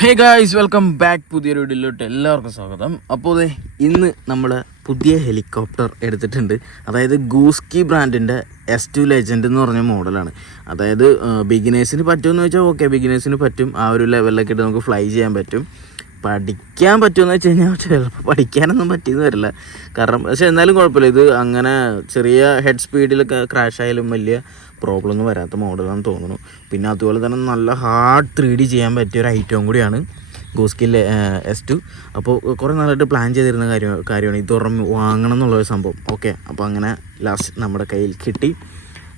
Hey guys, welcome back. പുതിയൊരു വീഡിയോയിലോട്ട് എല്ലാവർക്കും സ്വാഗതം. അപ്പോൾ ഇന്ന് നമ്മൾ പുതിയ ഹെലികോപ്റ്റർ എടുത്തിട്ടുണ്ട്. അതായത് ഗൂസ്കി ബ്രാൻഡിൻ്റെ S2 ലെജൻഡ് എന്ന് പറഞ്ഞ മോഡലാണ്. അതായത് ബിഗിനേഴ്സിന് പറ്റുമെന്ന് വെച്ചാൽ ഓക്കെ, ബിഗിനേഴ്സിന് പറ്റും. ആ ഒരു ലെവലിലൊക്കെ ഇട്ട് നമുക്ക് ഫ്ലൈ ചെയ്യാൻ പറ്റും. പഠിക്കാൻ പറ്റുമെന്ന് വെച്ച് കഴിഞ്ഞാൽ ചിലപ്പോൾ പഠിക്കാനൊന്നും പറ്റിയെന്ന് വരില്ല. കാരണം പക്ഷെ എന്നാലും കുഴപ്പമില്ല. ഇത് അങ്ങനെ ചെറിയ ഹെഡ് സ്പീഡിലൊക്കെ ക്രാഷ് ആയാലും വലിയ പ്രോബ്ലം ഒന്നും വരാത്ത മോഡലാണെന്ന് തോന്നുന്നു. പിന്നെ അതുപോലെ തന്നെ നല്ല ഹാർഡ് 3D ചെയ്യാൻ പറ്റിയ ഒരു ഐറ്റവും കൂടിയാണ് ഗൂസ്കിൽ S2. അപ്പോൾ കുറേ നാളായിട്ട് പ്ലാൻ ചെയ്തിരുന്ന കാര്യമാണ് ഇത് വാങ്ങണം എന്നുള്ളൊരു സംഭവം. ഓക്കെ, അപ്പോൾ അങ്ങനെ ലാസ്റ്റ് നമ്മുടെ കയ്യിൽ കിട്ടി.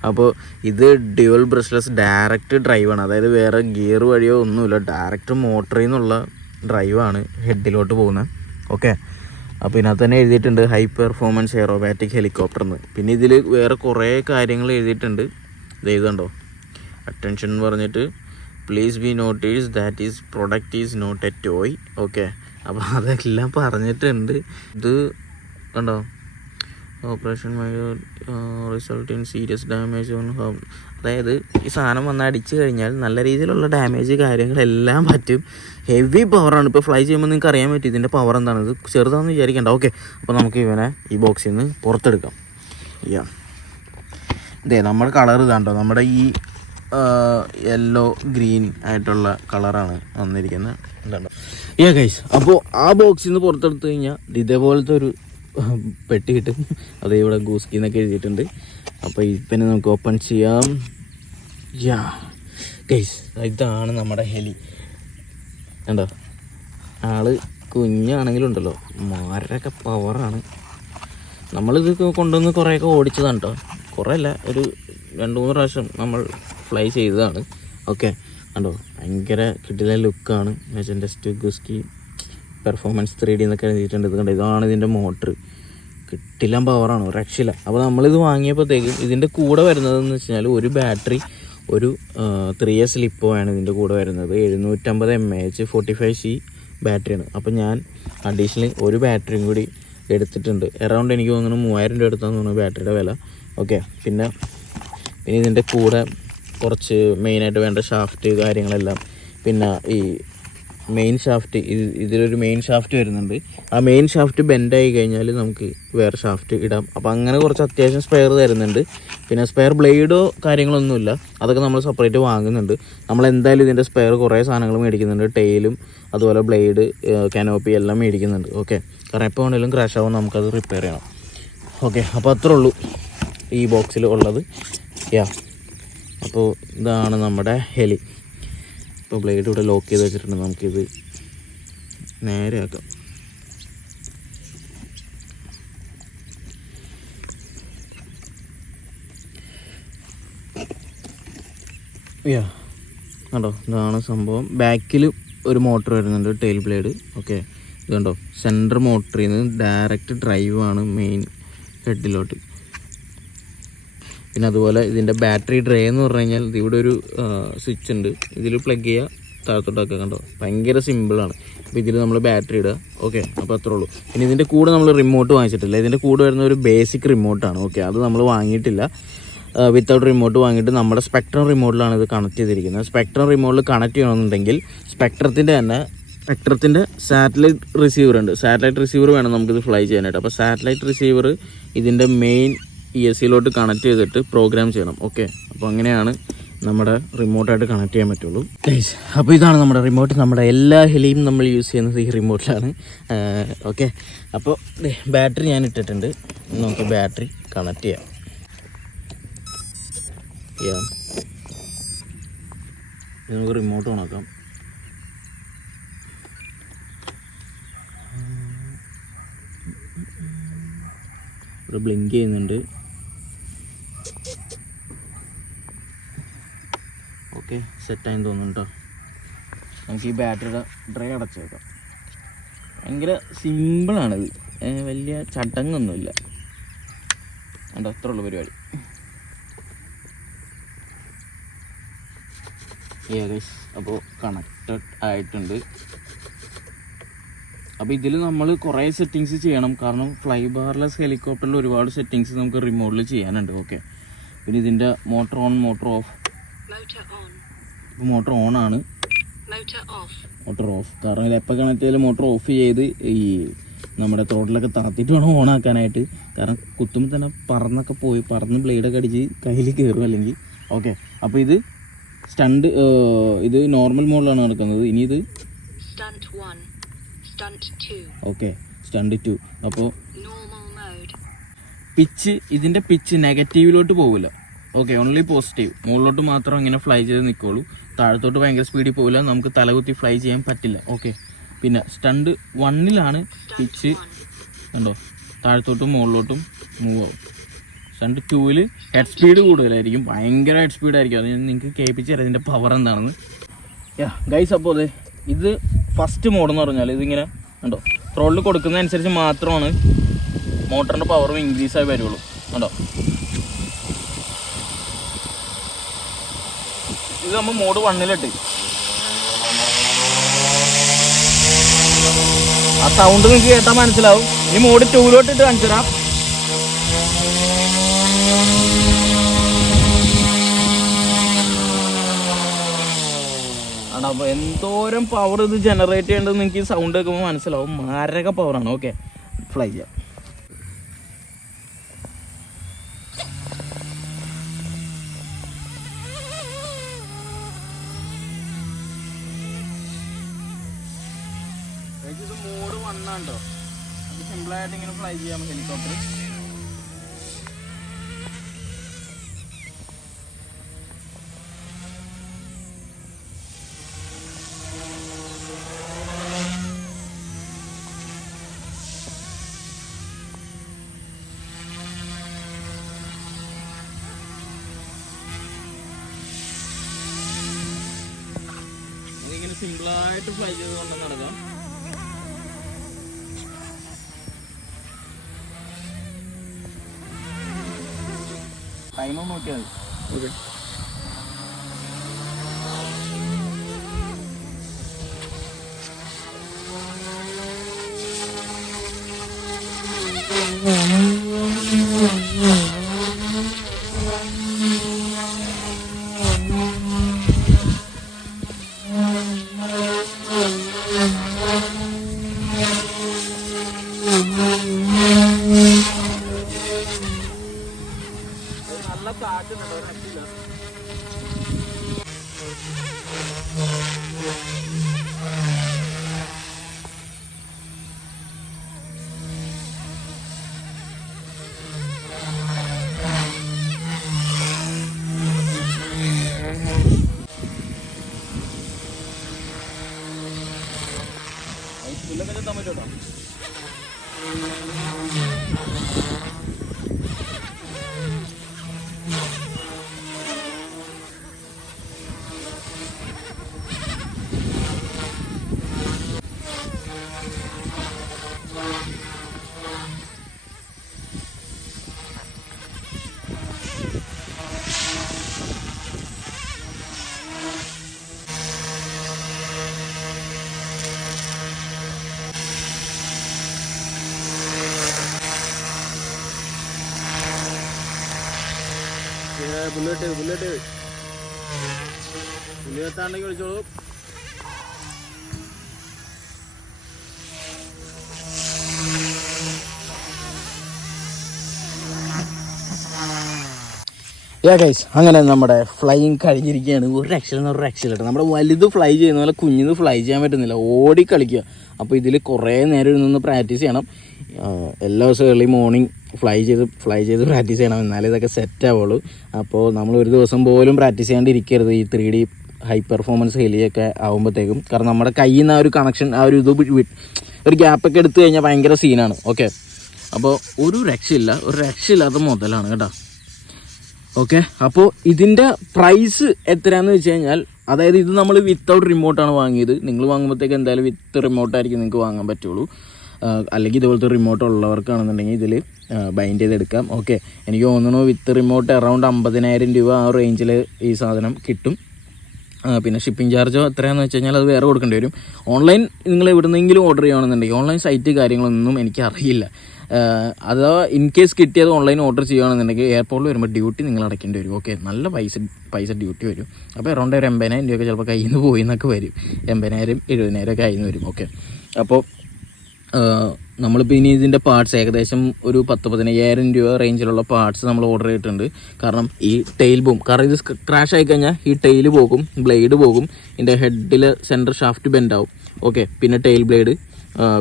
അപ്പോൾ ഇത് ഡ്യുവൽ ബ്രഷ്ലെസ് ഡയറക്റ്റ് ഡ്രൈവാണ്. അതായത് വേറെ ഗിയർ വഴിയോ ഒന്നുമില്ല, ഡയറക്റ്റ് മോട്ടറിൽ നിന്നുള്ള ഡ്രൈവാണ് ഹെഡിലോട്ട് പോകുന്നത്. ഓക്കെ, അപ്പോൾ ഇതിനകത്ത് തന്നെ എഴുതിയിട്ടുണ്ട് ഹൈ പെർഫോമൻസ് എയറോബാറ്റിക് ഹെലികോപ്റ്റർ എന്ന്. പിന്നെ ഇതിൽ വേറെ കുറേ കാര്യങ്ങൾ എഴുതിയിട്ടുണ്ട്. ഇത് എഴുതണ്ടോ, അറ്റൻഷൻ എന്ന് പറഞ്ഞിട്ട് please be notice that is product is not a toy. Okay, അപ്പോൾ അതെല്ലാം പറഞ്ഞിട്ടുണ്ട്. ഇത് കണ്ടോ, operation result in serious damage on home. അതായത് ഈ സാധനം വന്ന് അടിച്ചു കഴിഞ്ഞാൽ നല്ല രീതിയിലുള്ള ഡാമേജ് കാര്യങ്ങളെല്ലാം പറ്റും. ഹെവി പവറാണ്. ഇപ്പോൾ ഫ്ലൈ ചെയ്യുമ്പോൾ നിങ്ങൾക്ക് അറിയാൻ പറ്റും ഇതിൻ്റെ പവർ എന്താണ്. ഇത് ചെറുതാണെന്ന് വിചാരിക്കേണ്ട. ഓക്കെ, അപ്പോൾ നമുക്ക് ഇവനെ ഈ ബോക്സിൽ നിന്ന് പുറത്തെടുക്കാം. ഇതേ നമ്മുടെ കളർ ഇതാണ്ടോ, നമ്മുടെ ഈ യെല്ലോ ഗ്രീൻ ആയിട്ടുള്ള കളറാണ് വന്നിരിക്കുന്നത്. ഇതാണ്ടോ ഗൈസ്. അപ്പോൾ ആ ബോക്സിൽ നിന്ന് പുറത്തെടുത്ത് കഴിഞ്ഞാൽ ഇതേപോലത്തെ ഒരു പെട്ടി കിട്ടും. അതേ ഇവിടെ ഗൂസ്കി എന്നൊക്കെ എഴുതിയിട്ടുണ്ട്. അപ്പോൾ ഇപ്പം നമുക്ക് ഓപ്പൺ ചെയ്യാം. ഗൈസ്, ഇതാണ് നമ്മുടെ ഹെലി. കണ്ടോ, ആള് കുഞ്ഞാണെങ്കിലുണ്ടല്ലോ മാരൊക്കെ പവറാണ്. നമ്മളിത് കൊണ്ടുവന്ന് കുറേയൊക്കെ ഓടിച്ചതാണ് കേട്ടോ. കുറേ അല്ല, ഒരു 2-3 പ്രാവശ്യം നമ്മൾ ഫ്ലൈ ചെയ്തതാണ്. ഓക്കെ, കണ്ടോ ഭയങ്കര കിടിലൻ ലുക്കാണ്. S2 ഗൂസ്കി പെർഫോമൻസ് 3D എന്നൊക്കെ എഴുതിയിട്ടുണ്ട്. ഇത് കണ്ടോ, ഇതാണ് ഇതിൻ്റെ മോട്ടർ. കിട്ടില്ലാൻ പവറാണ്, രക്ഷയില്ല. അപ്പോൾ നമ്മളിത് വാങ്ങിയപ്പോഴത്തേക്കും ഇതിൻ്റെ കൂടെ വരുന്നതെന്ന് വെച്ച് കഴിഞ്ഞാൽ ഒരു ബാറ്ററി, ഒരു 3S ലിപ്പോ ആണ് ഇതിൻ്റെ കൂടെ വരുന്നത്. 750 mAh 45C ബാറ്ററിയാണ്. അപ്പോൾ ഞാൻ അഡീഷണലി ഒരു ബാറ്ററിയും കൂടി എടുത്തിട്ടുണ്ട്. അറൗണ്ട് എനിക്ക് തോന്നുന്നു 3000 രൂപ എടുത്താന്ന് തോന്നുന്നു ബാറ്ററിയുടെ വില. ഓക്കെ, പിന്നെ ഇതിൻ്റെ കൂടെ കുറച്ച് മെയിനായിട്ട് വേണ്ട ഷാഫ്റ്റ് കാര്യങ്ങളെല്ലാം. പിന്നെ ഈ മെയിൻ ഷാഫ്റ്റ്, ഇതിലൊരു മെയിൻ ഷാഫ്റ്റ് വരുന്നുണ്ട്. ആ മെയിൻ ഷാഫ്റ്റ് ബെൻഡായി കഴിഞ്ഞാൽ നമുക്ക് വേറെ ഷാഫ്റ്റ് ഇടാം. അപ്പോൾ അങ്ങനെ കുറച്ച് അത്യാവശ്യം സ്പെയർ തരുന്നുണ്ട്. പിന്നെ സ്പെയർ ബ്ലേഡോ കാര്യങ്ങളൊന്നുമില്ല, അതൊക്കെ നമ്മൾ സെപ്പറേറ്റ് വാങ്ങുന്നുണ്ട്. നമ്മളെന്തായാലും ഇതിൻ്റെ സ്പെയർ കുറേ സാധനങ്ങൾ മേടിക്കുന്നുണ്ട്. ടെയിലും അതുപോലെ ബ്ലേഡ്, കനോപ്പി എല്ലാം മേടിക്കുന്നുണ്ട്. ഓക്കെ, കാരണം എപ്പോൾ വേണമെങ്കിലും ക്രാഷ് ആവും, നമുക്കത് റിപ്പയർ ചെയ്യണം. ഓക്കെ, അപ്പോൾ അത്രേ ഉള്ളൂ ഈ ബോക്സിൽ ഉള്ളത്. അപ്പോൾ ഇതാണ് നമ്മുടെ ഹെലി. ഇപ്പോൾ ബ്ലേഡ് ഇവിടെ ലോക്ക് ചെയ്ത് വെച്ചിട്ടുണ്ട്. നമുക്കിത് നേരെ ആക്കാം. കണ്ടോ, ഇതാണ് സംഭവം. ബാക്കിൽ ഒരു മോട്ടർ വരുന്നുണ്ട്, ടെയിൽ ബ്ലേഡ്. ഓക്കെ, ഇത് കണ്ടോ, സെൻറ്റർ മോട്ടറിൽ നിന്ന് ഡയറക്റ്റ് ഡ്രൈവാണ് മെയിൻ ഹെഡിലോട്ട്. പിന്നെ അതുപോലെ ഇതിൻ്റെ ബാറ്ററി ഡ്രേ എന്ന് പറഞ്ഞു കഴിഞ്ഞാൽ ഇവിടെ ഒരു സ്വിച്ച് ഉണ്ട്. ഇതിൽ പ്ലഗ് ചെയ്യുക, താഴത്തോട്ടൊക്കെ. കണ്ടോ, ഭയങ്കര സിമ്പിളാണ്. അപ്പോൾ ഇതിൽ നമ്മൾ ബാറ്ററി ഇടുക. ഓക്കെ, അപ്പോൾ അത്രേ ഉള്ളൂ. പിന്നെ ഇതിൻ്റെ കൂടെ നമ്മൾ റിമോട്ട് വാങ്ങിച്ചിട്ടില്ല. ഇതിൻ്റെ കൂടെ വരുന്ന ഒരു ബേസിക് റിമോട്ടാണ്. ഓക്കെ, അത് നമ്മൾ വാങ്ങിയിട്ടില്ല. വിത്തൗട്ട് റിമോട്ട് വാങ്ങിയിട്ട് നമ്മുടെ സ്പെക്ട്രം റിമോട്ടിലാണ് ഇത് കണക്ട് ചെയ്തിരിക്കുന്നത്. സ്പെക്ട്രം റിമോട്ടിൽ കണക്ട് ചെയ്യണമെന്നുണ്ടെങ്കിൽ സ്പെക്ട്രത്തിൻ്റെ സാറ്റലൈറ്റ് റിസീവർ ഉണ്ട്. സാറ്റലൈറ്റ് റിസീവർ വേണം നമുക്കിത് ഫ്ലൈ ചെയ്യാനായിട്ട്. അപ്പോൾ സാറ്റലൈറ്റ് റിസീവർ ഇതിൻ്റെ മെയിൻ ESCയിലോട്ട് കണക്ട് ചെയ്തിട്ട് പ്രോഗ്രാം ചെയ്യണം. ഓക്കെ, അപ്പോൾ അങ്ങനെയാണ് നമ്മുടെ റിമോട്ടായിട്ട് കണക്ട് ചെയ്യാൻ പറ്റുള്ളൂ. അപ്പോൾ ഇതാണ് നമ്മുടെ റിമോട്ട്. നമ്മുടെ എല്ലാ ഹെലിയും നമ്മൾ യൂസ് ചെയ്യുന്നത് ഈ റിമോട്ടിലാണ്. ഓക്കെ, അപ്പോൾ ബാറ്ററി ഞാൻ ഇട്ടിട്ടുണ്ട്. നമുക്ക് ബാറ്ററി കണക്ട് ചെയ്യാം. നമുക്ക് റിമോട്ട് ഓണാക്കാം. ഇവിടെ ബ്ലിങ്ക് ചെയ്യുന്നുണ്ട്. ഓക്കെ, സെറ്റായെന്ന് തോന്നുന്നു കേട്ടോ. നമുക്ക് ഈ ബാറ്ററിയുടെ ഡ്രൈ അടച്ചേക്കാം. ഭയങ്കര സിമ്പിളാണിത്, വലിയ ചടങ്ങൊന്നുമില്ല. കണ്ടോ, അത്ര ഉള്ള പരിപാടി. അപ്പോൾ കണക്റ്റഡ് ആയിട്ടുണ്ട്. അപ്പോൾ ഇതിൽ നമ്മൾ കുറേ സെറ്റിങ്സ് ചെയ്യണം. കാരണം ഫ്ലൈ ബാർലെസ് ഹെലികോപ്റ്ററിൽ ഒരുപാട് സെറ്റിങ്സ് നമുക്ക് റിമോട്ടിൽ ചെയ്യാനുണ്ട്. ഓക്കെ, പിന്നെ ഇതിൻ്റെ motor on, motor off. Motor on ആണ്. Motor off. കാരണം എപ്പോൾ കണക്ട് ചെയ്താലും മോട്ടർ ഓഫ് ചെയ്ത് ഈ നമ്മുടെ ത്രോട്ടിലൊക്കെ താത്തിയിട്ട് വേണം ഓൺ ആക്കാനായിട്ട്. കാരണം കുത്തുമ്പോൾ തന്നെ പറന്ന് ബ്ലേഡൊക്കെ അടിച്ച് കയ്യിൽ കയറും അല്ലെങ്കിൽ. ഓക്കെ, അപ്പോൾ ഇത് സ്റ്റണ്ട്, ഇത് നോർമൽ മോഡിലാണ് നടക്കുന്നത്. ഇനി ഇത് ഓക്കെ സ്റ്റണ്ട് 2. അപ്പോൾ ഇതിൻ്റെ പിച്ച് നെഗറ്റീവിലോട്ട് പോകില്ല. Okay, only positive. മുകളിലോട്ട് മാത്രം ഇങ്ങനെ ഫ്ലൈ ചെയ്ത് നിൽക്കുള്ളൂ. താഴത്തോട്ട് ഭയങ്കര സ്പീഡിൽ പോകില്ല, നമുക്ക് തലകുത്തി ഫ്ലൈ ചെയ്യാൻ പറ്റില്ല. ഓക്കെ, പിന്നെ സ്റ്റണ്ട് 1 പിച്ച് കണ്ടോ താഴത്തോട്ടും മുകളിലോട്ടും മൂവ് ആവും. സ്റ്റണ്ട് 2 ഹെഡ് സ്പീഡ് കൂടുതലായിരിക്കും, ഭയങ്കര ഹെഡ് സ്പീഡായിരിക്കും. അത് ഞാൻ നിങ്ങൾക്ക് കേൾപ്പിച്ച് തരാം ഇതിൻ്റെ പവർ എന്താണെന്ന്. ഗൈസ്, അപ്പോൾ അതെ ഇത് ഫസ്റ്റ് മോഡെന്ന് പറഞ്ഞാൽ ഇതിങ്ങനെ കണ്ടോ ത്രോട്ടിൽ കൊടുക്കുന്നതനുസരിച്ച് മാത്രമാണ് മോട്ടറിൻ്റെ പവറും ഇൻക്രീസായി വരുള്ളൂ. കണ്ടോ, ഇത് നമ്മൾ മോഡ് 1 ആ സൗണ്ട് നിങ്ങൾക്ക് കേട്ടാൽ മനസ്സിലാവും. ഇനി മോഡ് 2 കാണിച്ചു തരാം. ആണോ, അപ്പോൾ എന്തോരം പവർ ഇത് ജനറേറ്റ് ചെയ്യേണ്ടതെന്ന് നിങ്ങൾക്ക് ഈ സൗണ്ട് കേൾക്കുമ്പോൾ മനസ്സിലാവും. മാരക പവറാണ്. ഓക്കെ, ഫ്ലൈ ചെയ്യാം. ഇത് മോഡ് 1 ആണ്. അത് സിമ്പിളായിട്ട് ഇങ്ങനെ ഫ്ലൈ ചെയ്യാം ഹെലികോപ്റ്റർ. ഇതിങ്ങനെ സിമ്പിളായിട്ട് ഫ്ലൈ ചെയ്തുകൊണ്ട് നടക്കാം. ടൈമർ നോക്കിയാൽ മതി. ഓക്കെ, നല്ല കാറ്റുണ്ടോ രക്ഷയില്ല. പുല്ലൊക്കെ ചെത്താൻ പറ്റൂട്ടോ. ബുള്ളറ്റ് പുള്ളിയെത്താണ്ടെങ്കിൽ വിളിച്ചോളൂ. ഗൈസ്, അങ്ങനെ നമ്മുടെ ഫ്ലൈയിങ് കഴിഞ്ഞിരിക്കുകയാണ്. ഒരു രക്ഷയില്ല. നമ്മുടെ വലുത് ഫ്ലൈ ചെയ്യുന്ന പോലെ കുഞ്ഞിത് ഫ്ലൈ ചെയ്യാൻ പറ്റുന്നില്ല, ഓടി കളിക്കുക. അപ്പോൾ ഇതിൽ കുറേ നേരം ഇരുന്ന് പ്രാക്ടീസ് ചെയ്യണം. എല്ലാ ദിവസവും ഏർലി മോർണിംഗ് ഫ്ലൈ ചെയ്ത് പ്രാക്ടീസ് ചെയ്യണം, എന്നാലേ ഇതൊക്കെ സെറ്റ് ആവുള്ളൂ. അപ്പോൾ നമ്മൾ ഒരു ദിവസം പോലും പ്രാക്ടീസ് ചെയ്യാണ്ടിരിക്കരുത് ഈ 3D ഹൈ പെർഫോമൻസ് ഹെലിയൊക്കെ ആകുമ്പോഴത്തേക്കും. കാരണം നമ്മുടെ കയ്യിൽ നിന്ന് ആ ഒരു കണക്ഷൻ, ആ ഒരു ഒരു ഗ്യാപ്പൊക്കെ എടുത്തു കഴിഞ്ഞാൽ ഭയങ്കര സീനാണ്. ഓക്കെ, അപ്പോൾ ഒരു രക്ഷയില്ലാത്ത മുതലാണ് കേട്ടോ. ഓക്കെ, അപ്പോൾ ഇതിൻ്റെ പ്രൈസ് എത്രയാണെന്ന് വെച്ച് കഴിഞ്ഞാൽ, അതായത് ഇത് നമ്മൾ വിത്തൗട്ട് റിമോട്ടാണ് വാങ്ങിയത്. നിങ്ങൾ വാങ്ങുമ്പോഴത്തേക്ക് എന്തായാലും വിത്ത് റിമോട്ടായിരിക്കും നിങ്ങൾക്ക് വാങ്ങാൻ പറ്റുള്ളൂ. അല്ലെങ്കിൽ ഇതുപോലത്തെ റിമോട്ട് ഉള്ളവർക്കാണെന്നുണ്ടെങ്കിൽ ഇതിൽ ബൈൻഡ് ചെയ്തെടുക്കാം. ഓക്കെ, എനിക്ക് തോന്നുന്നു വിത്ത് റിമോട്ട് അറൗണ്ട് 50,000 രൂപ ആ റേഞ്ചിൽ ഈ സാധനം കിട്ടും. പിന്നെ ഷിപ്പിംഗ് ചാർജോ എത്രയാണെന്ന് വെച്ച് കഴിഞ്ഞാൽ അത് വേറെ കൊടുക്കേണ്ടി വരും. ഓൺലൈൻ നിങ്ങൾ എവിടുന്നെങ്കിലും ഓർഡർ ചെയ്യുകയാണെന്നുണ്ടെങ്കിൽ ഓൺലൈൻ സൈറ്റ് കാര്യങ്ങളൊന്നും എനിക്ക് അറിയില്ല. അഥവാ ഇൻ കേസ് കിട്ടിയത് ഓൺലൈൻ ഓർഡർ ചെയ്യുകയാണെന്നുണ്ടെങ്കിൽ എയർപോർട്ടിൽ വരുമ്പോൾ ഡ്യൂട്ടി നിങ്ങൾ അടയ്ക്കേണ്ടി വരും. ഓക്കെ, നല്ല പൈസ ഡ്യൂട്ടി വരും. അപ്പോൾ അറൗണ്ട് ഒരു 80,000 രൂപയൊക്കെ ചിലപ്പോൾ കയ്യിൽ നിന്ന് പോയി എന്നൊക്കെ വരും. 80,000 70,000 ഒക്കെ കയ്യിൽ നിന്ന് വരും. ഓക്കെ, അപ്പോൾ നമ്മളിപ്പോൾ ഇനി ഇതിൻ്റെ പാർട്സ് ഏകദേശം ഒരു 10,000-15,000 രൂപ റേഞ്ചിലുള്ള പാർട്സ് നമ്മൾ ഓർഡർ ചെയ്തിട്ടുണ്ട്. കാരണം ഈ ടെയിൽ ബൂം, കാരണം ഇത് ക്രാഷ് ആയിക്കഴിഞ്ഞാൽ ഈ ടെയിൽ പോകും, ബ്ലേഡ് പോകും, ഇതിൻ്റെ ഹെഡിൽ സെൻറ്റർ ഷാഫ്റ്റ് ബെൻഡ് ആവും. ഓക്കെ, പിന്നെ ടെയിൽ ബ്ലേഡ്,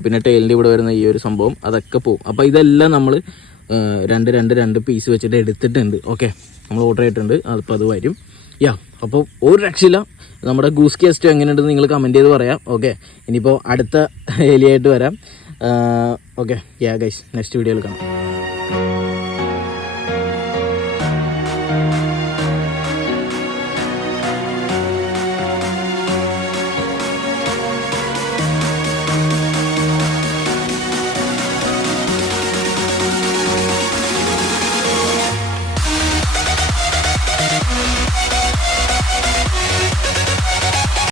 പിന്നെ ടെയിലിൻ്റെ ഇവിടെ വരുന്ന ഈ ഒരു സംഭവം അതൊക്കെ പോകും. അപ്പോൾ ഇതെല്ലാം നമ്മൾ രണ്ട് പീസ് വെച്ചിട്ട് എടുത്തിട്ടുണ്ട്. ഓക്കെ, നമ്മൾ ഓർഡർ ചെയ്തിട്ടുണ്ട്. അപ്പോൾ അത് വരും. അപ്പോൾ ഒരു രക്ഷയില്ല. നമ്മുടെ ഗൂസ്കി എസ്റ്റോ എങ്ങനെയുണ്ടെന്ന് നിങ്ങൾ കമൻറ്റ് ചെയ്ത് പറയാം. ഓക്കെ, ഇനിയിപ്പോൾ അടുത്ത ഹെലിയായിട്ട് വരാം. ഓക്കെ, ഗൈസ്, നെക്സ്റ്റ് വീഡിയോയിൽ കാണാം.